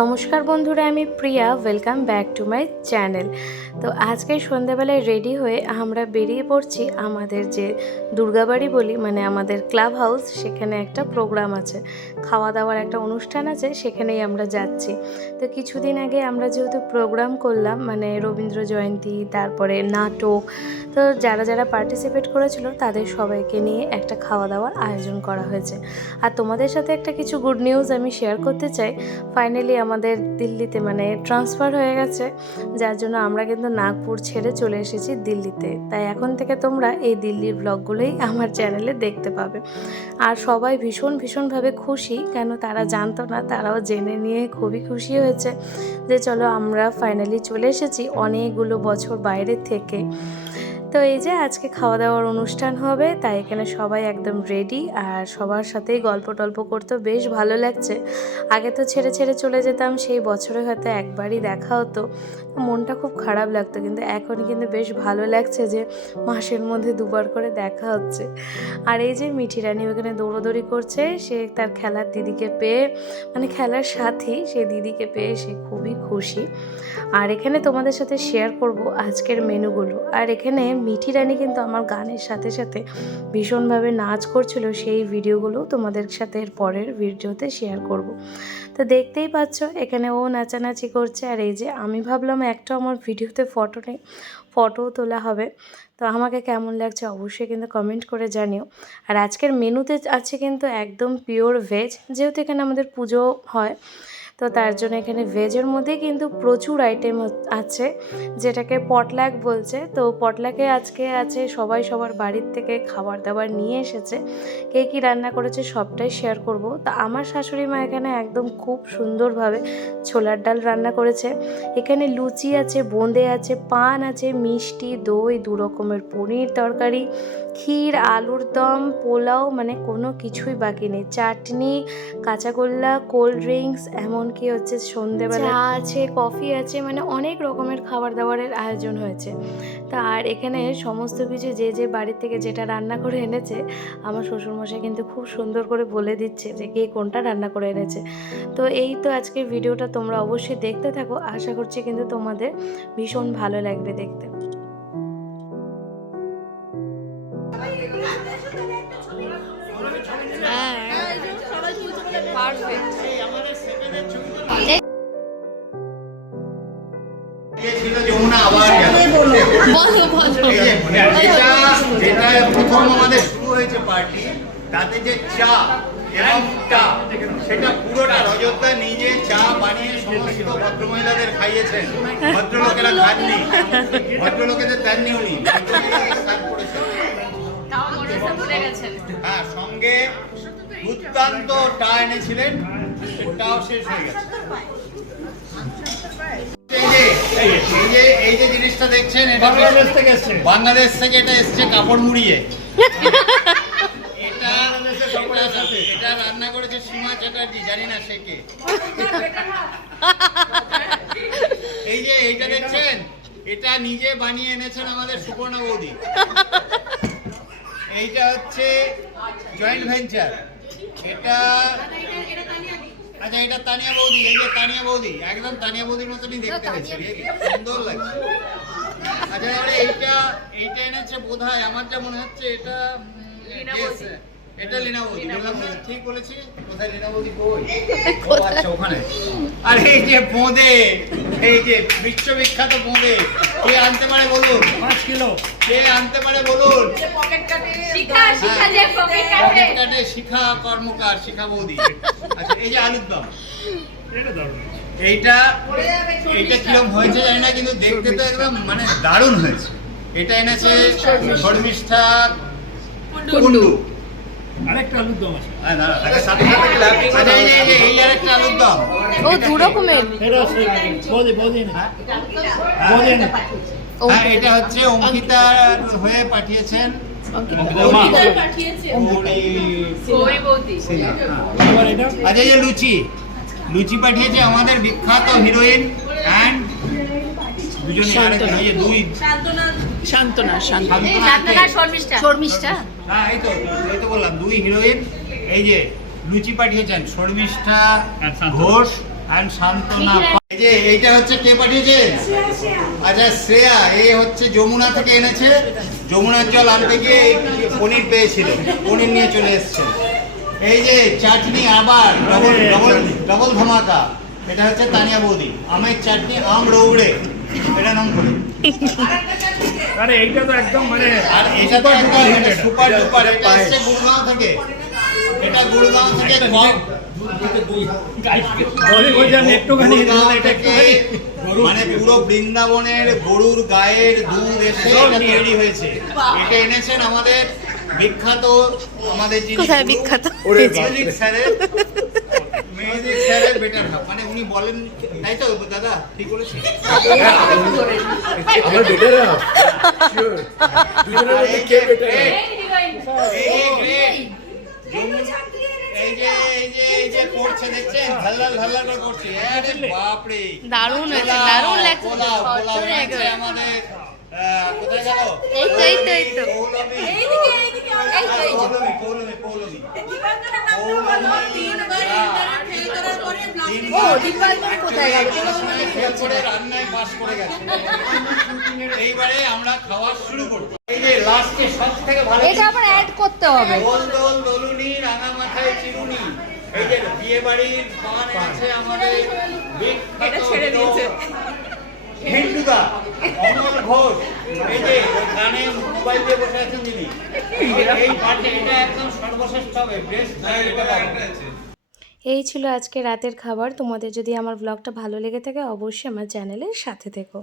নমস্কার বন্ধুরা, আমি Priya. Welcome back to my channel. তো আজকে সন্ধ্যাবেলায় রেডি হয়ে আমরা বেরিয়ে পড়ছি আমাদের যে দুর্গাবাড়ি বলি, মানে আমাদের ক্লাব হাউস, সেখানে একটা প্রোগ্রাম আছে, খাওয়া দাওয়ার একটা অনুষ্ঠান আছে, সেখানেই আমরা যাচ্ছি। তো কিছুদিন আগে আমরা যেহেতু প্রোগ্রাম করলাম, মানে রবীন্দ্র জয়ন্তী, তারপরে নাটক, তো যারা যারা পার্টিসিপেট করেছিল তাদের সবাইকে নিয়ে একটা খাওয়া দাওয়ার আয়োজন করা হয়েছে। আর তোমাদের সাথে একটা কিছু গুড নিউজ আমি শেয়ার করতে চাই। ফাইনালি আমাদের দিল্লিতে মানে ট্রান্সফার হয়ে গেছে, যার জন্য আমরা কিন্তু নাগপুর ছেড়ে চলে এসেছি দিল্লিতে। তাই এখন থেকে তোমরা এই দিল্লির ব্লগগুলোই আমার চ্যানেলে দেখতে পাবে। আর সবাই ভীষণভাবে খুশি, কেন তারা জানতো না, তারাও জেনে নিয়ে খুবই খুশি হয়েছে যে চলো আমরা ফাইনালি চলে এসেছি অনেকগুলো বছর বাইরে থেকে। তো এই যে আজকে খাওয়া দাওয়ার অনুষ্ঠান হবে, তাই এখানে সবাই একদম রেডি, আর সবার সাথেই গল্প টল্প করতে বেশ ভালো লাগছে। আগে তো ছেড়ে চলে যেতাম, সেই বছরে হয়তো একবারই দেখা হতো, মনটা খুব খারাপ লাগতো, কিন্তু এখন কিন্তু বেশ ভালো লাগছে যে মাসের মধ্যে দুবার করে দেখা হচ্ছে। আর এই যে মিঠি রানী ওখানে দৌড়োদৌড়ি করছে, সে তার খেলার দিদিকে পেয়ে, মানে খেলার সাথী, সে দিদিকে পেয়ে সে খুবই খুশি। আর এখানে তোমাদের সাথে শেয়ার করব আজকের মেনুগুলো। আর এখানে মিঠি রানী কিন্তু আমার গানের সাথে সাথে ভীষণভাবে নাচ করছিল, সেই ভিডিওগুলো তোমাদের সাথে এর পরের ভিডিওতে শেয়ার করব। তো দেখতেই পাচ্ছ এখানে ও নাচানাচি করছে। আর এই যে আমি ভাবলাম একটা আমার ভিডিওতে ফটো নেই, ফটোও তোলা হবে। তো আমাকে কেমন লাগছে অবশ্যই কিন্তু কমেন্ট করে জানিও। আর আজকের মেনুতে আছে কিন্তু একদম পিওর ভেজ, যেহেতু এখানে আমাদের পুজো হয়, তো তার জন্য এখানে ভেজের মধ্যে কিন্তু প্রচুর আইটেম আছে, যেটাকে পটলাক বলছে। তো পটলাকে আজকে আছে সবাই সবার বাড়ির থেকে খাবার দাবার নিয়ে এসেছে, কে কী রান্না করেছে সবটাই শেয়ার করব। তো আমার শাশুড়ি মা এখানে একদম খুব সুন্দরভাবে ছোলার ডাল রান্না করেছে। এখানে লুচি আছে, বোঁদে আছে, পান আছে, মিষ্টি, দই, 2 রকমের পনির তরকারি, ক্ষীর, আলুর দম, পোলাও, মানে কোনো কিছুই বাকি নেই, চাটনি, কাঁচাগোল্লা, কোল্ড ড্রিঙ্কস, এমনকি হচ্ছে সন্ধেবেলা চা আছে, কফি আছে, মানে অনেক রকমের খাবার দাবারের আয়োজন হয়েছে। তা আর এখানে সমস্ত কিছু যে যে বাড়ির থেকে যেটা রান্না করে এনেছে, আমার শ্বশুরমশাই কিন্তু খুব সুন্দর করে বলে দিচ্ছে যে কে কোনটা রান্না করে এনেছে। তো এই তো আজকের ভিডিওটা তোমরা অবশ্যই দেখতে থাকো, আশা করছি কিন্তু তোমাদের ভীষণ ভালো লাগবে দেখতে। প্রথম আমাদের শুরু হয়েছে পার্টি, তাতে যে চা এবং টা, সেটা পুরোটা রজতদা নিজে চা বানিয়ে সমস্ত ভদ্রমহিলাদের খাইয়েছেন। ভদ্রলোকেরা খাননি, ভদ্রলোকেদের দেননি উনি, হ্যাঁ, সঙ্গে দুর্দান্ত টা এনেছিলেন, ওটাও শেষ হয়ে গেছে। এই যে জিনিসটা দেখছেন, এটা বাংলাদেশ থেকে এটা এসছে কাপড় মুড়িয়ে। এটা রান্না করেছে সীমা চ্যাটার্জি, জানি না সে কে। এই যে এইটা দেখছেন, এটা নিজে বানিয়ে এনেছেন আমাদের সুপর্ণা বৌদি। এইটা হচ্ছে জয়েন্ট ভেঞ্চার। এটা আচ্ছা, এটা তানিয়া বৌদি। এই যে তানিয়া বৌদি, একদম তানিয়া বৌদির মতনই দেখতে হয়েছে, সুন্দর লাগছে। আচ্ছা, এবারে এইটা এনেছে বোধহয়, আমার যা মনে হচ্ছে এটা লীনা বৌদি। ঠিক বলেছি? কোথায় লীনা বৌদি? আচ্ছা, ওখানে। আর এই যে বোঁদে, এই যে বিশ্ববিখ্যাত বোঁদে, কে আনতে পারে বলুন? 5 কিলো। কে আনতে পারে বলুন? পকেট কাটে শিখা কর্মকার, শিখা বৌদি। আচ্ছা, এই যে আলুর দম, এইটা কিরকম হয়েছে জানি না, কিন্তু দেখতে তো একদম মানে দারুণ হয়েছে। এটা এনেছে শর্মিষ্ঠা কুন্ডু। আরেকটা আলুর দম আছে, এই আরেকটা আলুর দম, ও 2 রকমের। হ্যাঁ, এটা হচ্ছে অঙ্কিতা হয়ে পাঠিয়েছেন। আচ্ছা, এই যে লুচি পাঠিয়েছে আমাদের বিখ্যাত হিরোইন অ্যান্ড শর্মিষ্ঠা। হ্যাঁ, এই তো বললাম, 2 হিরোইন। এই যে লুচি পাঠিয়েছেন শর্মিষ্ঠা ঘোষ and শান্তনা। এই যে এইটা হচ্ছে কে পাঠিয়েছে? আচ্ছা শ্রেয়া, এই হচ্ছে যমুনা থেকে এনেছে। যমুনার জল আনতে গিয়ে এই পনির পেয়েছিল, পনির নিয়ে চলে এসছে। এই যে চাটনি আবার ডবল ধামাকা, এটা হচ্ছে তানিয়া বৌদি। আমের চাটনি, আম রৌড়ে, এটা নাম করে। আরে এইটা তো একদম মানে আর এটা তো একদম সুপার ডুপার। এটা হচ্ছে গুড়গাঁও থেকে, এটা গুড়গাঁও থেকে একটুখানি গুড়গাঁও থেকে মানে পুরো বৃন্দাবনের গরুর গায়ের দুধ এসে এটা তৈরি হয়েছে। এটা এনেছেন আমাদের বিখ্যাত, আমাদের যিনি কোথায় বিখ্যাত? মিউজিক স্যারের বেটার হাফ, মানে উনি বলেন, তাই তো দাদা? ঠিক বলেছি? আমার বেটার হাফ শিওর দুজনের মধ্যে কে বেটার এই যে করছে দেখছেন, ঢাল্লাল করে করছে। আরে বাপ রে, দারুণ হয়েছে, দারুণ লাগছে। পোলাও ঝরঝরে আছে একেবারে। আমাদের। কোথায় গেল? এই তো। পৌলমী। পৌলমী। রান্নায় পাস করে গেছে। এইবারে আমরা খাওয়া শুরু করব। এই যে লাস্টে সবথেকে ভালো, এটা আবার অ্যাড করতে হবে। দোল দোলুনি, রাঙা মাথায় চিরুনি। এই যে বিয়ে বাড়ির পান আছে আমাদের বিখ্যাত হিন্দুদা অমল ঘোষ। এই যে গানে মোবাইল দিয়ে বসে আছেন যিনি, এই পার্টে এটা একদম সর্বশ্রেষ্ঠ হবে, বেস্ট। এই ছিল আজকে রাতের খাবার। তোমাদের যদি আমার ব্লগটা ভালো লেগে থাকে অবশ্যই আমার চ্যানেলের সাথে থেকো।